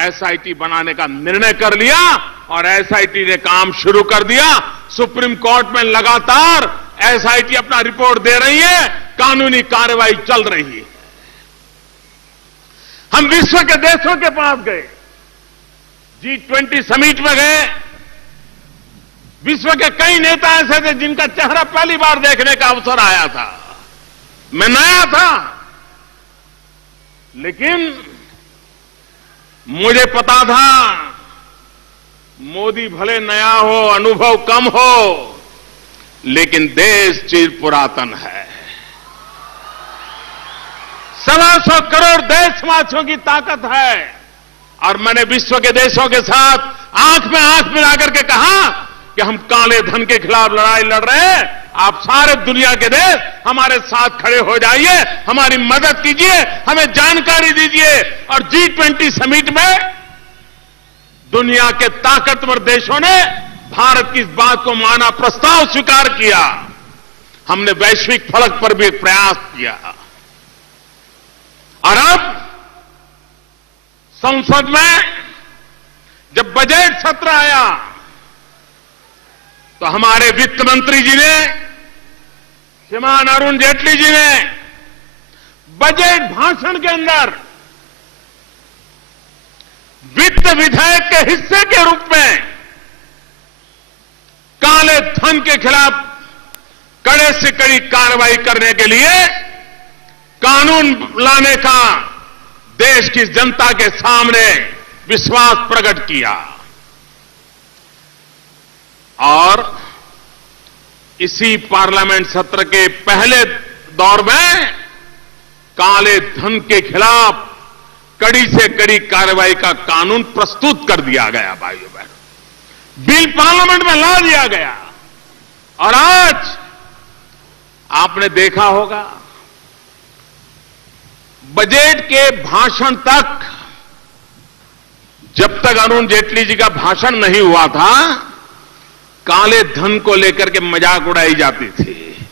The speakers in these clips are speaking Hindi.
एसआईटी बनाने का निर्णय कर लिया और एसआईटी ने काम शुरू कर दिया। सुप्रीम कोर्ट में लगातार एसआईटी अपना रिपोर्ट दे रही है, कानूनी कार्रवाई चल रही है। हम विश्व के देशों के पास गए, G20 समिट में गए। विश्व के कई नेता ऐसे थे जिनका चेहरा पहली बार देखने का अवसर आया था। मैं नया था, लेकिन मुझे पता था मोदी भले नया हो, अनुभव कम हो, लेकिन देश चिर पुरातन है। 125 करोड़ देशवासियों की ताकत है। और मैंने विश्व के देशों के साथ आंख में आंख मिलाकर के कहा कि हम काले धन के खिलाफ लड़ाई लड़ रहे हैं। आप सारे दुनिया के देश हमारे साथ खड़े हो जाइए, हमारी मदद कीजिए, हमें जानकारी दीजिए। और G20 समिट में दुनिया के ताकतवर देशों ने भारत की इस बात को माना, प्रस्ताव स्वीकार किया। हमने वैश्विक फलक पर भी प्रयास किया। और अब संसद में जब बजट सत्र आया तो हमारे वित्त मंत्री जी ने, श्रीमान अरुण जेटली जी ने बजट भाषण के अंदर वित्त विधेयक के हिस्से के रूप में काले धन के खिलाफ कड़े से कड़ी कार्रवाई करने के लिए कानून लाने का देश की जनता के सामने विश्वास प्रकट किया। और इसी पार्लियामेंट सत्र के पहले दौर में काले धन के खिलाफ कड़ी से कड़ी कार्रवाई का कानून प्रस्तुत कर दिया गया। भाइयों बहनों, बिल पार्लियामेंट में ला दिया गया। और आज आपने देखा होगा, बजट के भाषण तक, जब तक अरुण जेटली जी का भाषण नहीं हुआ था, काले धन को लेकर के मजाक उड़ाई जाती थी।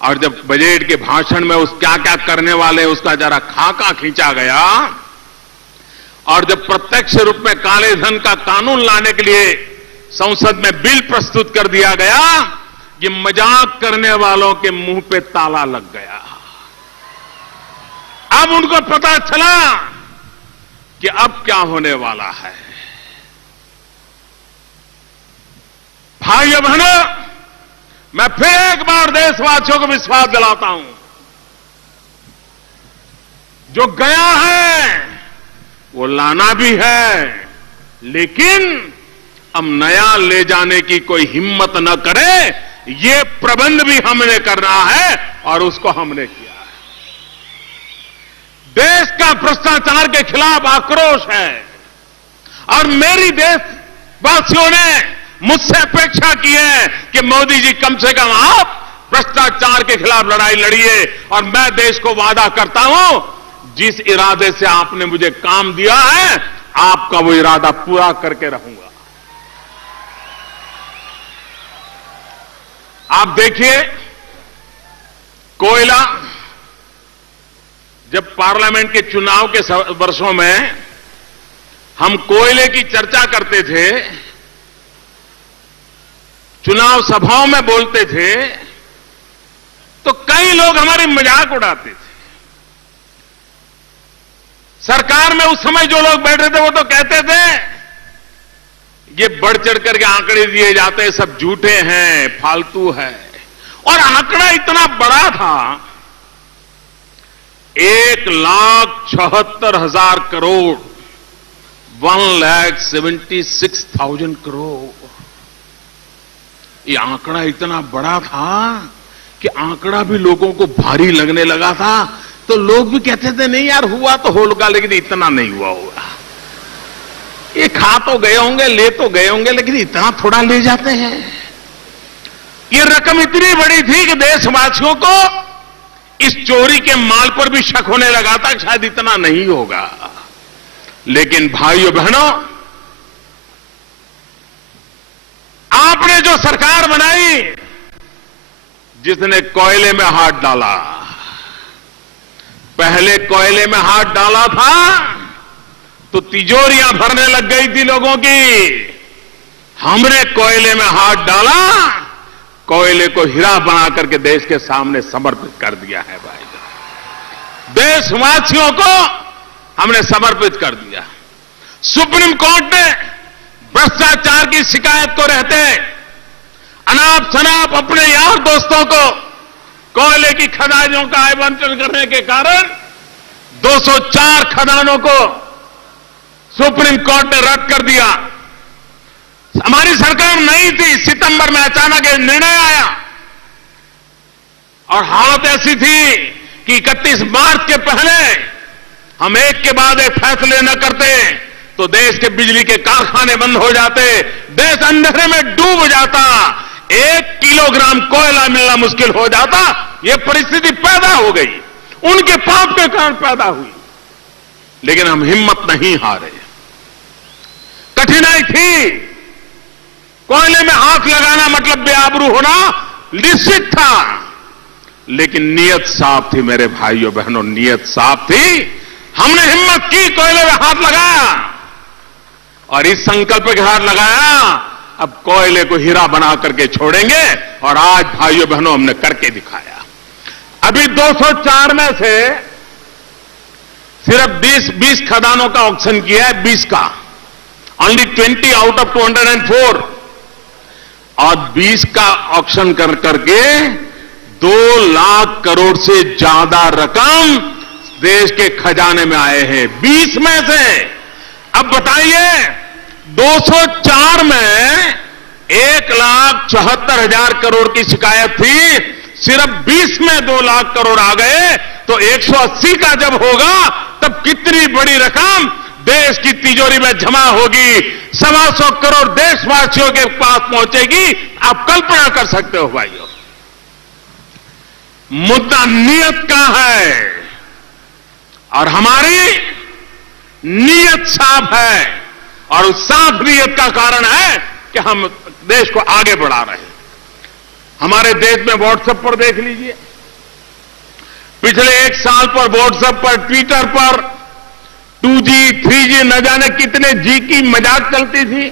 और जब बजट के भाषण में उस क्या क्या करने वाले उसका जरा खाका खींचा गया, और जब प्रत्यक्ष रूप में काले धन का कानून लाने के लिए संसद में बिल प्रस्तुत कर दिया गया, ये मजाक करने वालों के मुंह पे ताला लग गया। अब उनको पता चला कि अब क्या होने वाला है। भाइयों बहनों, मैं फिर एक बार देशवासियों को विश्वास दिलाता हूं, जो गया है वो लाना भी है, लेकिन अब नया ले जाने की कोई हिम्मत न करे, ये प्रबंध भी हमने करना है और उसको हमने किया है। देश का भ्रष्टाचार के खिलाफ आक्रोश है और मेरी देशवासियों ने मुझसे अपेक्षा की है कि मोदी जी कम से कम आप भ्रष्टाचार के खिलाफ लड़ाई लड़िए। और मैं देश को वादा करता हूं, जिस इरादे से आपने मुझे काम दिया है, आपका वो इरादा पूरा करके रहूंगा। आप देखिए, कोयला, जब पार्लियामेंट के चुनाव के वर्षों में हम कोयले की चर्चा करते थे, चुनाव सभाओं में बोलते थे, तो कई लोग हमारी मजाक उड़ाते थे। सरकार में उस समय जो लोग बैठे थे वो तो कहते थे ये बढ़ चढ़ करके आंकड़े दिए जाते हैं, सब झूठे हैं, फालतू है। और आंकड़ा इतना बड़ा था, 1,76,000 करोड़, 1,76,000 करोड़। ये आंकड़ा इतना बड़ा था कि आंकड़ा भी लोगों को भारी लगने लगा था। तो लोग भी कहते थे नहीं यार, हुआ तो होगा, लेकिन इतना नहीं हुआ होगा। ये खा तो गए होंगे, ले तो गए होंगे, लेकिन इतना थोड़ा ले जाते हैं। ये रकम इतनी बड़ी थी कि देशवासियों को इस चोरी के माल पर भी शक होने लगा था, शायद इतना नहीं होगा। लेकिन भाइयों बहनों, आपने जो सरकार बनाई, जिसने कोयले में हाथ डाला, पहले कोयले में हाथ डाला था तो तिजोरियां भरने लग गई थी लोगों की। हमने कोयले में हाथ डाला, कोयले को हीरा बना करके देश के सामने समर्पित कर दिया है भाई। देशवासियों को हमने समर्पित कर दिया। सुप्रीम कोर्ट ने भ्रष्टाचार की शिकायत को रहते अनाप शनाप अपने यार दोस्तों को कोयले की खदानों का आवंटन करने के कारण 204 खदानों को सुप्रीम कोर्ट ने रद्द कर दिया। हमारी सरकार नहीं थी, सितंबर में अचानक ये निर्णय आया और हालत ऐसी थी कि 31 मार्च के पहले हम एक के बाद एक फैसले न करते तो देश के बिजली के कारखाने बंद हो जाते, देश अंधेरे में डूब जाता, 1 किलोग्राम कोयला मिलना मुश्किल हो जाता। यह परिस्थिति पैदा हो गई, उनके पाप के कारण पैदा हुई। लेकिन हम हिम्मत नहीं हारे। कठिनाई थी, कोयले में हाथ लगाना मतलब बेआबरू होना निश्चित था, लेकिन नीयत साफ थी मेरे भाइयों बहनों, नीयत साफ थी। हमने हिम्मत की, कोयले में हाथ लगाया और इस संकल्प के हाथ लगाया, अब कोयले को हीरा बना करके छोड़ेंगे। और आज भाइयों बहनों हमने करके दिखाया। अभी 204 में से सिर्फ 20 खदानों का ऑक्शन किया है, 20 का, ओनली 20 आउट ऑफ 204। और 20 का ऑक्शन कर करके 2 लाख करोड़ से ज्यादा रकम देश के खजाने में आए हैं 20 में से। अब बताइए, 204 में 1,74,000 करोड़ की शिकायत थी, सिर्फ 20 में 2 लाख करोड़ आ गए, तो 180 का जब होगा तब कितनी बड़ी रकम देश की तिजोरी में जमा होगी, 125 करोड़ देशवासियों के पास पहुंचेगी। आप कल्पना कर सकते हो भाइयों। मुद्दा नीयत का है और हमारी नीयत साफ है, और उस साफ नीयत का कारण है कि हम देश को आगे बढ़ा रहे हैं। हमारे देश में व्हाट्सएप पर देख लीजिए, पिछले 1 साल पर व्हाट्सएप पर, ट्विटर पर 2G 3G न जाने कितने जी की मजाक चलती थी।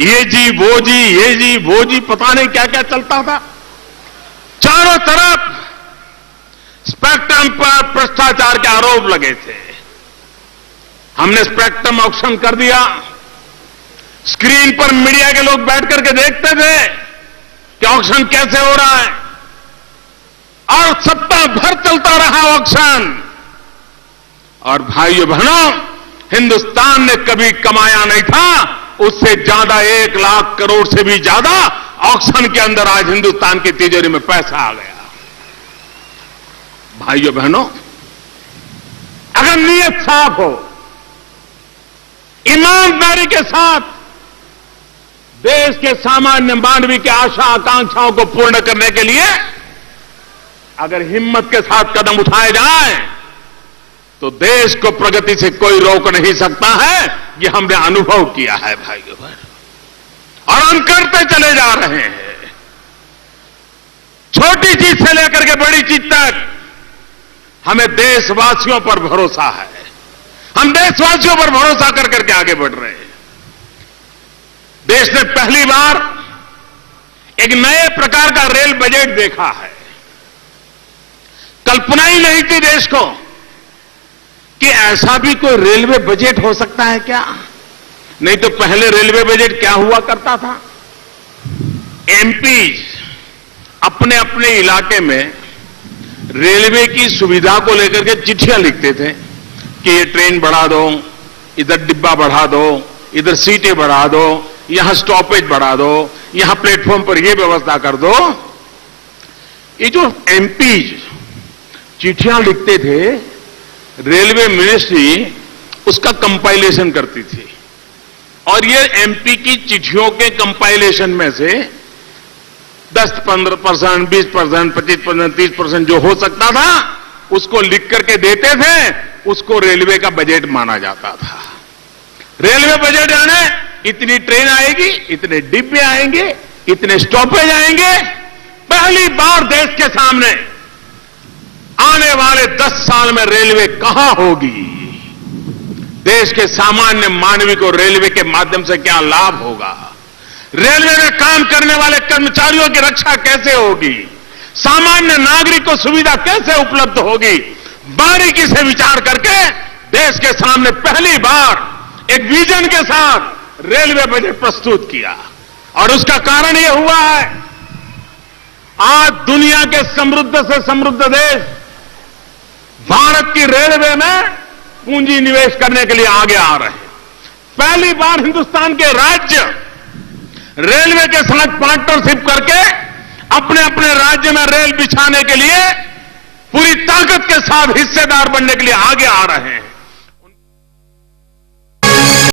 ये जी वो जी, ये जी वो जी, पता नहीं क्या क्या चलता था। चारों तरफ स्पेक्ट्रम पर भ्रष्टाचार के आरोप लगे थे। हमने स्पेक्ट्रम ऑक्शन कर दिया। स्क्रीन पर मीडिया के लोग बैठ करके देखते थे कि ऑक्शन कैसे हो रहा है, और सप्ताह भर चलता रहा ऑक्शन। और भाइयों बहनों, हिंदुस्तान ने कभी कमाया नहीं था उससे ज्यादा, 1 लाख करोड़ से भी ज्यादा ऑक्शन के अंदर आज हिंदुस्तान की तिजोरी में पैसा आ गया। भाइयों बहनों, अगर नीयत साफ हो, ईमानदारी के साथ देश के सामान्य मानवी की आशा आकांक्षाओं को पूर्ण करने के लिए अगर हिम्मत के साथ कदम उठाए जाए तो देश को प्रगति से कोई रोक नहीं सकता है। ये हमने अनुभव किया है भाइयों बहनों, और हम करते चले जा रहे हैं। छोटी चीज से लेकर के बड़ी चीज तक हमें देशवासियों पर भरोसा है। हम देशवासियों पर भरोसा कर करके आगे बढ़ रहे हैं। देश ने पहली बार एक नए प्रकार का रेल बजट देखा है। कल्पना ही नहीं थी देश को कि ऐसा भी कोई रेलवे बजट हो सकता है क्या। नहीं तो पहले रेलवे बजट क्या हुआ करता था, एमपी अपने अपने इलाके में रेलवे की सुविधा को लेकर के चिट्ठियां लिखते थे कि ये ट्रेन बढ़ा दो, इधर डिब्बा बढ़ा दो, इधर सीटें बढ़ा दो, यहां स्टॉपेज बढ़ा दो, यहां प्लेटफॉर्म पर यह व्यवस्था कर दो। ये जो एमपी चिट्ठियां लिखते थे, रेलवे मिनिस्ट्री उसका कंपाइलेशन करती थी, और ये एमपी की चिट्ठियों के कंपाइलेशन में से 10-15%, 20%, 25%, 30% जो हो सकता था उसको लिख करके देते थे। उसको रेलवे का बजट माना जाता था। रेलवे बजट यानी इतनी ट्रेन आएगी, इतने डिब्बे आएंगे, इतने स्टॉपेज आएंगे। पहली बार देश के सामने आने वाले 10 साल में रेलवे कहां होगी, देश के सामान्य मानवी को रेलवे के माध्यम से क्या लाभ होगा, रेलवे में काम करने वाले कर्मचारियों की रक्षा कैसे होगी, सामान्य नागरिक को सुविधा कैसे उपलब्ध होगी, बारीकी से विचार करके देश के सामने पहली बार एक विजन के साथ रेलवे बजट प्रस्तुत किया। और उसका कारण यह हुआ है, आज दुनिया के समृद्ध से समृद्ध देश भारत की रेलवे में पूंजी निवेश करने के लिए आगे आ रहे हैं। पहली बार हिंदुस्तान के राज्य रेलवे के साथ पार्टनरशिप करके अपने अपने राज्य में रेल बिछाने के लिए पूरी ताकत के साथ हिस्सेदार बनने के लिए आगे आ रहे हैं।